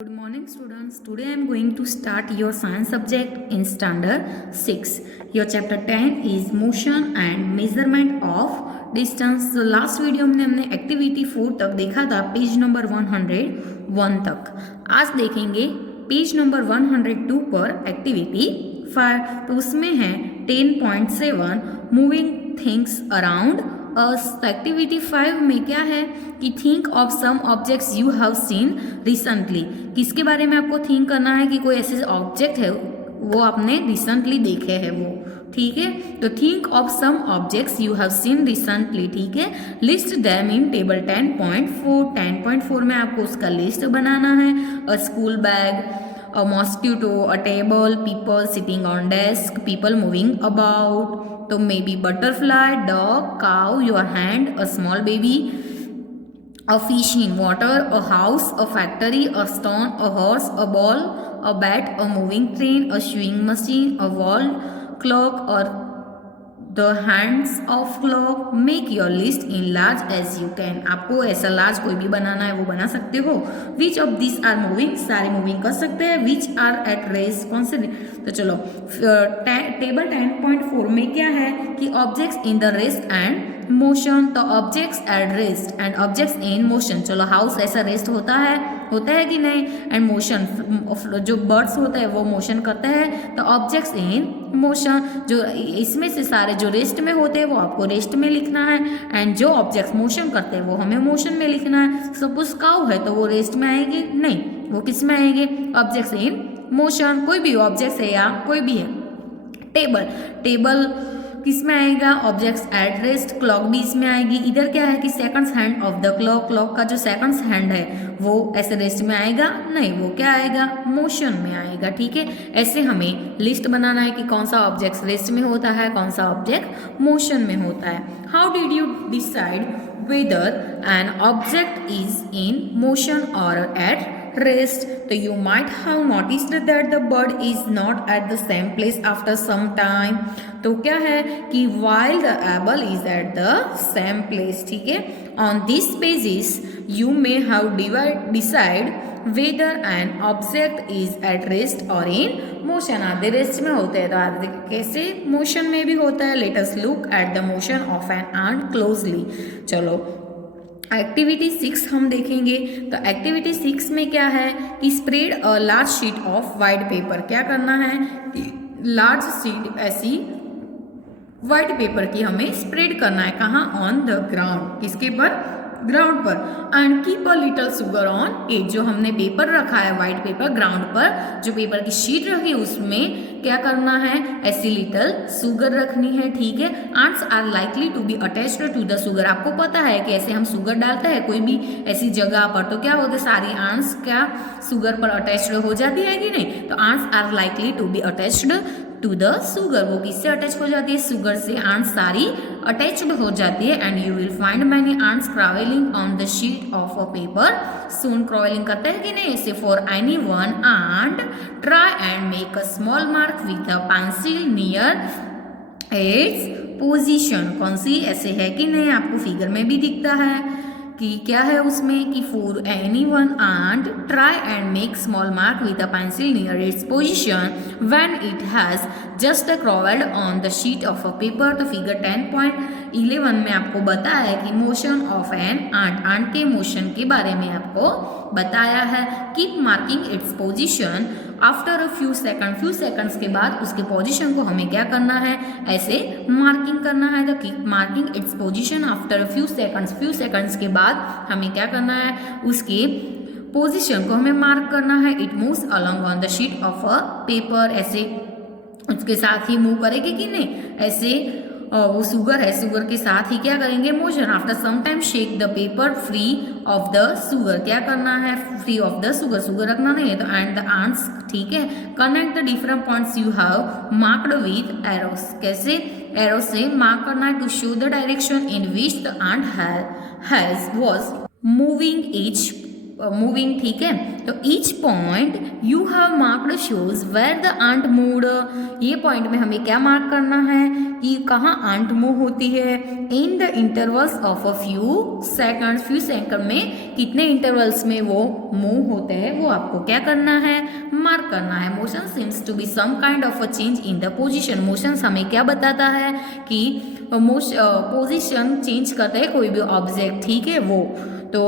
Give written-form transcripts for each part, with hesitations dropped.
Good morning students. Today I am going to start your science subject in standard 6. Your chapter 10 is motion and measurement of distance. So last video में हमने activity 4 तक देखा था, page number 101 तक. आज देखेंगे page number 102 पर activity 5. तो उसमें है 10.7 मूविंग थिंग्स अराउंड एक्टिविटी 5 में क्या है कि think of some objects you have seen recently. किसके बारे में आपको थिंक करना है कि कोई ऐसे ऑब्जेक्ट है वो आपने रिसेंटली देखे हैं वो. ठीक है, तो think of some objects you have seen recently. ठीक है, लिस्ट देम इन टेबल 10.4. 10.4 में आपको उसका लिस्ट बनाना है. अ school bag, a mosquito, a table, people sitting on desk, people moving about. तो maybe butterfly, dog, cow, your hand, a small baby, a fish in water, a house, a factory, a stone, a horse, a ball, a bat, a moving train, a sewing machine, a wall clock or the hands of clock. Make your list in large as you can. आपको ऐसा large कोई भी बनाना है वो बना सकते हो. Which of these are moving? सारे मूविंग कर सकते हैं. Which are at rest? कौन से? तो चलो टेबल 10.4 में क्या है कि objects in the rest and motion. तो objects at rest and objects in motion. चलो हाउस ऐसा रेस्ट होता है कि नहीं. एंड मोशन, जो बर्ड्स होता है वो मोशन करते हैं. तो ऑब्जेक्ट्स इन मोशन, जो इसमें से सारे जो रेस्ट में होते हैं वो आपको रेस्ट में लिखना है. एंड जो ऑब्जेक्ट्स मोशन करते हैं वो हमें मोशन में लिखना है. सपोज काऊ है तो वो रेस्ट में आएगी नहीं, वो किस में आएंगे? Objects in motion. कोई भी ऑब्जेक्ट्स है या कोई भी है. टेबल किस में आएगा? Objects at rest. क्लॉक भी इसमें आएगी. इधर क्या है कि seconds hand of the clock. Clock का जो सेकंड्स हैंड है वो ऐसे रेस्ट में आएगा नहीं, वो क्या आएगा? मोशन में आएगा. ठीक है, ऐसे हमें लिस्ट बनाना है कि कौन सा ऑब्जेक्ट रेस्ट में होता है, कौन सा ऑब्जेक्ट मोशन में होता है. How did you decide whether an object is in motion और eight rest? So you might have noticed that the bird is not at the same place after some time. तो क्या है कि while the apple is at the same place. ठीक है, on this basis you may have decide whether an object is at rest or in motion. आधे rest में होते हैं तो आधे कैसे मोशन में भी होता है. Let us look at the motion of an ant closely. चलो एक्टिविटी 6 हम देखेंगे. तो एक्टिविटी 6 में क्या है कि spread a large sheet of white paper. क्या करना है कि लार्ज शीट ऐसी वाइट पेपर की हमें स्प्रेड करना है. कहाँ? On the ground. किसके पर? ग्राउंड पर. And keep a little sugar on it. जो हमने पेपर रखा है वाइट पेपर ग्राउंड पर, जो पेपर की शीट रखी है उसमें क्या करना है? ऐसी लिटल शुगर रखनी है. ठीक है, ants are likely to be attached to the sugar. आपको पता है कि ऐसे हम शुगर डालते हैं कोई भी ऐसी जगह पर तो क्या होता है, सारी आंट्स क्या शुगर पर अटैच्ड हो जाती है कि नहीं. तो ants are likely to be attached to the sugar. वो किससे अटैच हो जाती है? शुगर से आंट्स सारी अटैच्ड हो जाती है. And you will find many ants crawling on the sheet of a paper soon. Crawling करते हैं कि नहीं ऐसे. For any one ant try and make a small mark with a pencil near its position. कौन सी? ऐसे है कि नहीं, आपको फिगर में भी दिखता है कि क्या है उसमें कि for any one ant try and make small mark with a pencil near its position when it has just crawled on the sheet of a paper. तो फिगर 10.11 में आपको बताया है कि motion of an ant. Ant के motion के बारे में आपको बताया है. Keep marking its position after a few seconds के बाद उसके पोजीशन को हमें क्या करना है? ऐसे मार्किंग करना है. तो keep marking its position after a few seconds के बाद हमें क्या करना है? उसके पोजीशन को हमें मार्क करना है. It moves along on the sheet of a paper. ऐसे उसके साथ ही मूव करेगी कि नहीं? ऐसे वो शुगर है, शुगर के साथ ही क्या करेंगे? Motion. After some time shake the paper free of the sugar. क्या करना है? Free of the sugar. Sugar रखना नहीं है. तो एंड द आंट्स. ठीक है, connect the different points you have marked with arrows. कैसे? एरो से मार्क करना है to show the direction in which the ant has was moving each moving, ठीक है। तो each point you have marked shows where the ant moved. ये point में हमें क्या मार्क करना है कि कहाँ आंट मूव होती है। In the intervals of a few second में कितने इंटरवल्स में वो मूव होते हैं वो आपको क्या करना है, मार्क करना है। Motion seems to be some kind of a change in the position. Motion हमें क्या बताता है कि पोजिशन चेंज करता है कोई भी ऑब्जेक्ट, ठीक है वो। तो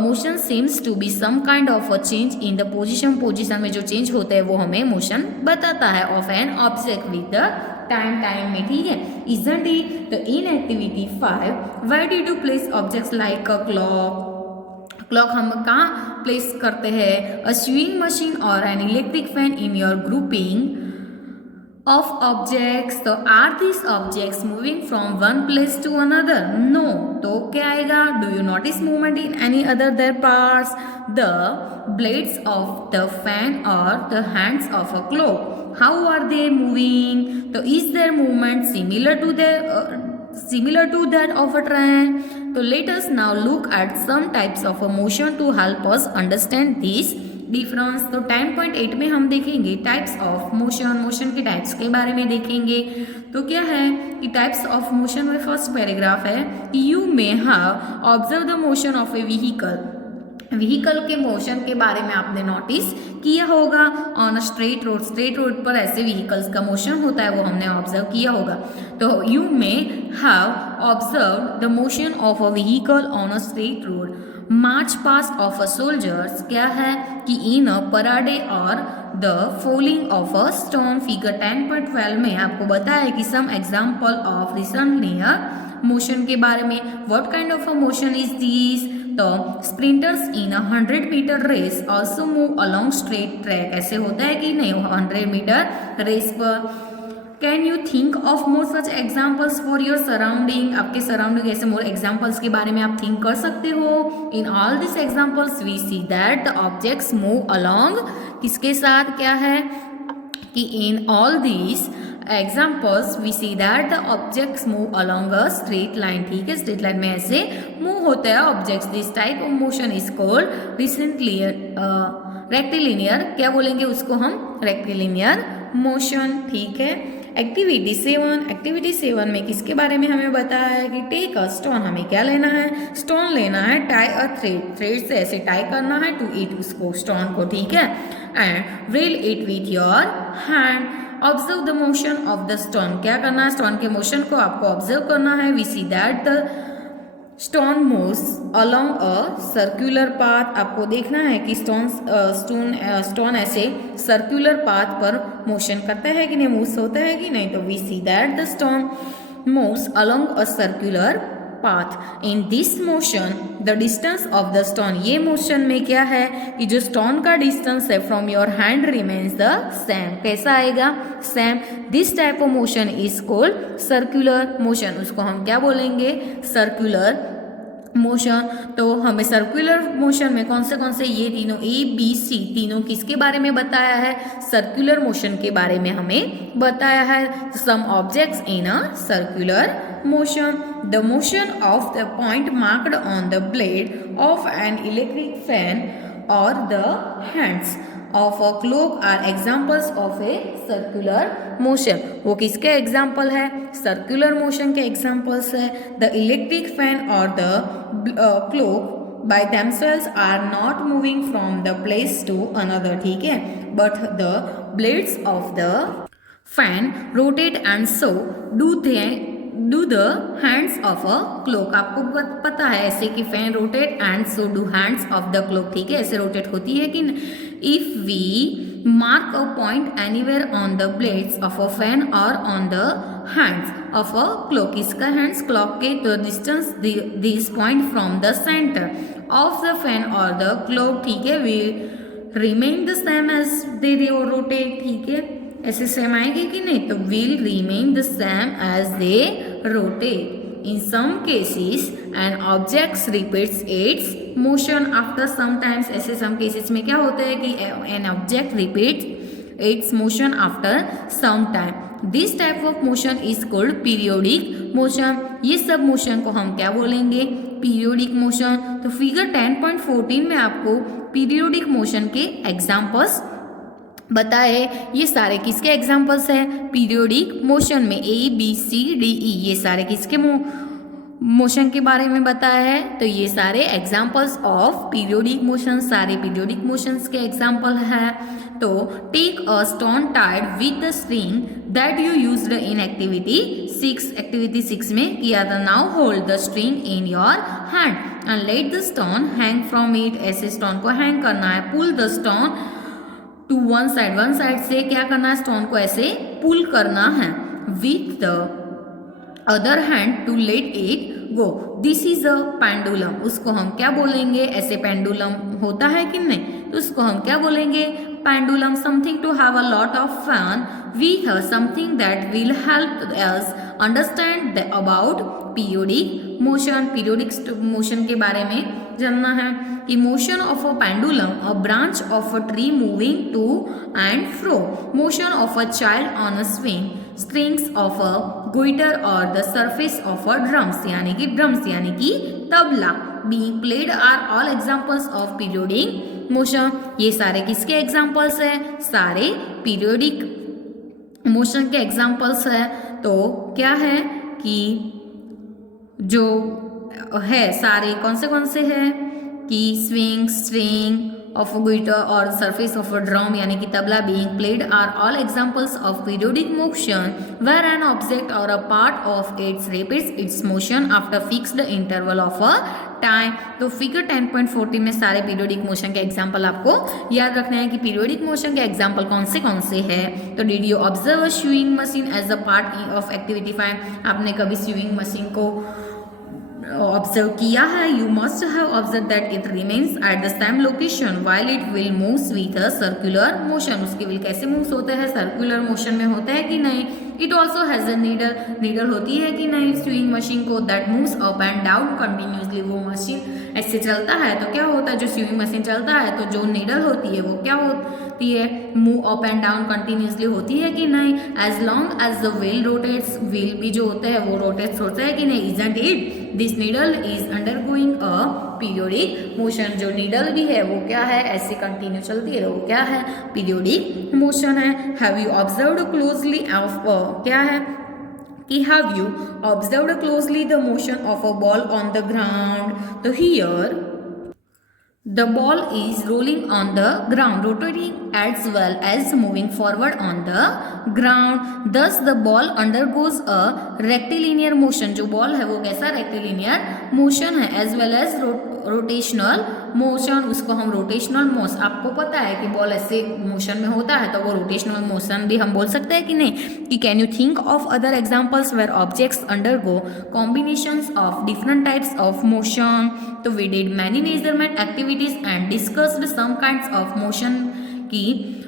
motion seems to be some kind of a change in the position में जो चेंज होता है वो हमें मोशन बताता है of an object with the time में, ठीक है। Isn't it? तो in activity 5 where did you place objects like a clock हम कहाँ प्लेस करते हैं, अ स्विंग मशीन और an electric fan in your grouping of objects। तो are these objects moving from one place to another? No। तो क्या आएगा? Do you notice movement in any other their parts? The blades of the fan or the hands of a clock, how are they moving? तो is their movement similar to that of a train? तो let us now look at some types of a motion to help us understand this difference. तो 10.8 में हम देखेंगे types of motion के types के बारे में देखेंगे। तो क्या है कि टाइप्स ऑफ मोशन में फर्स्ट पैराग्राफ है, you may have observe the motion of A vehicle के मोशन के बारे में आपने नोटिस किया होगा। ऑन अ स्ट्रेट रोड पर ऐसे व्हीकल्स का मोशन होता है वो हमने ऑब्जर्व किया होगा। तो you may have observe the motion of a vehicle on a straight road. March past of a soldiers क्या है कि इन अ पराडे और the falling of a stone. Figure 10.12 में आपको बताया है कि some example of rectilinear motion के बारे में। What kind of a motion is this? तो sprinters in 100 metre race also move along straight track. ऐसे होता है कि नहीं 100 मीटर रेस पर। Can you think of more such examples for your surrounding? आपके सराउंडिंग ऐसे मोर एग्जाम्पल्स के बारे में आप थिंक कर सकते हो। In all this examples we see that the objects move along, किसके साथ क्या है कि in all this examples we see that the objects move along a straight line, ठीक है। स्ट्रेट लाइन में ऐसे मूव होते हैं objects. This type of motion is called rectilinear. क्या बोलेंगे उसको हम? रेक्टिलिनियर मोशन, ठीक है। एक्टिविटी 7 में किसके बारे में हमें बताया है कि टेक अ स्टोन। हमें क्या लेना है? स्टोन लेना है। टाई अ थ्रेड से ऐसे टाई करना है टू इट उसको स्टोन को, ठीक है। And reel it with your hand. Observe the motion of the stone. क्या करना है? स्टोन के मोशन को आपको ऑब्जर्व करना है। We see that the stone moves along a circular path. आपको देखना है कि स्टोन ऐसे सर्कुलर पाथ पर मोशन करता है कि नहीं, मूव्स होता है कि नहीं। तो we see that the stone moves along a circular path. In this motion the distance of the stone. ये मोशन में क्या है कि जो स्टोन का डिस्टेंस है from your hand remains the same. कैसा आएगा? Same. This type of motion is called circular motion. उसको हम क्या बोलेंगे? Circular motion. तो हमें सर्कुलर मोशन में कौन से ये तीनों ABC तीनों किसके बारे में बताया है? सर्कुलर मोशन के बारे में हमें बताया है। Some objects in a circular motion. The motion of the point marked on the blade of an electric fan और the hands of a clock are examples of a circular motion. वो किसके example है? Circular motion के examples है। The electric fan और the clock by themselves are not moving from the place to another, ठीक है। but the blades of the fan rotate and so do the hands of a clock। आपको पता है ऐसे कि fan rotate and so do hands of the clock, ठीक है। ऐसे रोटेट होती है कि if we mark a point anywhere on the blades of a fan और on the hands of a clock. इसका हैंड्स क्लॉक के तो distance this point from the centre of the fan और द क्लॉक, ठीक है, will remain the same as they rotate, ठीक है। ऐसे सेम आएगी कि नहीं? तो will remain the same as they rotate. In some cases an object repeats its motion after some times। ऐसे some cases में क्या होता है कि an object repeats its motion after some time. This type of motion is called periodic motion. ये सब motion को हम क्या बोलेंगे? Periodic motion. तो फिगर 10.14 में आपको पीरियोडिक मोशन के एग्जाम्पल्स बताए. ये सारे किसके एग्जाम्पल्स हैं? पीरियोडिक मोशन में ABCDE ये सारे किसके मोशन के बारे में बताया है. तो ये सारे एग्जाम्पल्स ऑफ पीरियोडिक मोशन, सारे पीरियोडिक मोशंस के एग्जाम्पल है. तो take a stone tied with the string that you used in activity 6. Activity 6 में किया था. Now hold the string in your hand and let the stone hang from it. ऐसे स्टोन को हैंग करना है. Pull the stone to one side से क्या करना है? स्टोन को ऐसे पुल करना है. With the other hand to let it go. This is a pendulum. उसको हम क्या बोलेंगे? ऐसे पेंडुलम होता है कि नहीं, तो उसको हम क्या बोलेंगे? Pendulum. Something to have a lot of fun. We have something that will help us understand about periodic motion. Periodic motion के बारे में जानना है कि motion of a pendulum, a branch of a tree moving to and fro, motion of a child on a swing, strings of a guitar और the surface of a drums यानी कि tabla being played are all examples of periodic motion. ये सारे किसके examples हैं? सारे periodic motion के examples है. तो क्या है कि जो है सारे कौन से हैं कि swing, string of a guitar or surface of a drum यानी कि tabla being played are all examples of periodic motion where an object or a part of it repeats its motion after fixed interval of a time. तो figure 10.14 में सारे periodic motion के example आपको याद रखना है कि पीरियोडिक मोशन के एग्जाम्पल कौन से है. तो did you observe a swing machine as a part of activity 5. आपने कभी स्विंग मशीन को ऑब्जर्व किया है? You must have observe that it remains at the same location while it will moves with a circular motion. उसके wheel कैसे moves होते हैं? Circular motion में होता है कि नहीं. It also has a needle होती है कि नहीं स्विंग मशीन को, that moves up and down continuously. वो मशीन ऐसे चलता है तो क्या होता है? जो स्विंग मशीन चलता है तो जो नीडल होती है वो क्या होती है? Move up and down continuously होती है कि नहीं. As long as the wheel rotates, wheel भी जो होता है वो रोटेट्स होता है कि नहीं. Isn't it? This needle is undergoing a periodic motion. जो नीडल भी है वो क्या है? ऐसे कंटिन्यू चलती है, वो क्या है? पीरियोडिक मोशन है. Have you observed closely of क्या है कि have you observed closely the motion of a ball on the ground. तो here the ball is rolling on the ground, rotating as well as moving forward on the ground. Thus the ball undergoes a rectilinear motion. जो ball है वो कैसा? rectilinear motion है. as well as rotational motion. उसको हम rotational motion, आपको पता है कि बॉल ऐसे मोशन में होता है तो वो रोटेशनल मोशन भी हम बोल सकते हैं कि नहीं. कि can you think of other examples where objects undergo combinations of different types of motion. तो we did many measurement activities and discussed some kinds of motion. की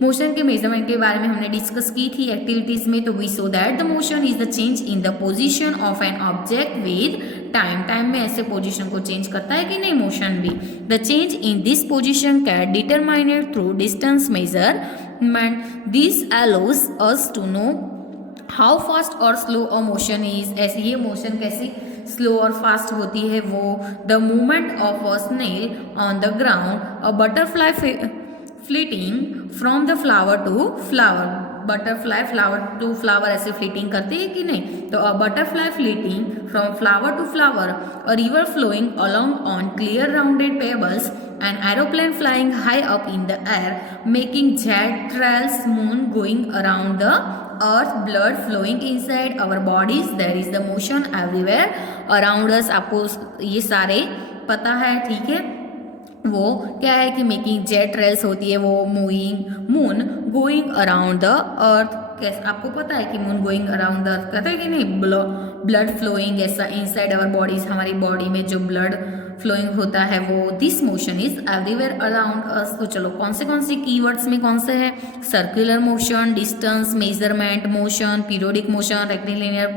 मोशन के मेजरमेंट के बारे में हमने डिस्कस की थी एक्टिविटीज में. तो we saw that the motion is the change in the position of an object with time में ऐसे पोजीशन को चेंज करता है कि नहीं मोशन भी. The change in this position can determined through distance measurement. This allows us to know how fast और slow a motion is. ऐसे ये मोशन कैसी स्लो और फास्ट होती है वो. The movement of a snail on the ground, a butterfly fleeting from the flower to flower. Butterfly flower to flower ऐसे fleeting करते हैं कि नहीं. तो a butterfly fleeting from flower to flower, a river flowing along on clear rounded pebbles, an aeroplane flying high up in the air making jet trails, moon going around the earth, blood flowing inside our bodies, there is the motion everywhere around us. आपको ये सारे पता है, ठीक है. वो क्या है कि मेकिंग जेट रेल्स होती है, वो moving moon going around the earth. कैसे आपको पता है कि moon going around the earth कहते हैं कि नहीं. ब्लड फ्लोइंग ऐसा इनसाइड आवर बॉडीज, हमारी बॉडी में जो ब्लड फ्लोइंग होता है वो. This motion is everywhere around us. तो चलो कौन से कीवर्ड्स में कौन से है? Circular motion, distance measurement motion, periodic motion, rectilinear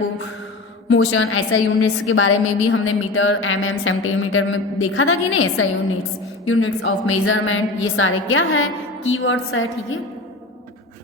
motion. ऐसा यूनिट्स के बारे में भी हमने मीटर, mm, सेंटीमीटर में देखा था कि नहीं. ऐसा यूनिट्स ऑफ मेजरमेंट, ये सारे क्या है? कीवर्ड्स है, ठीक है.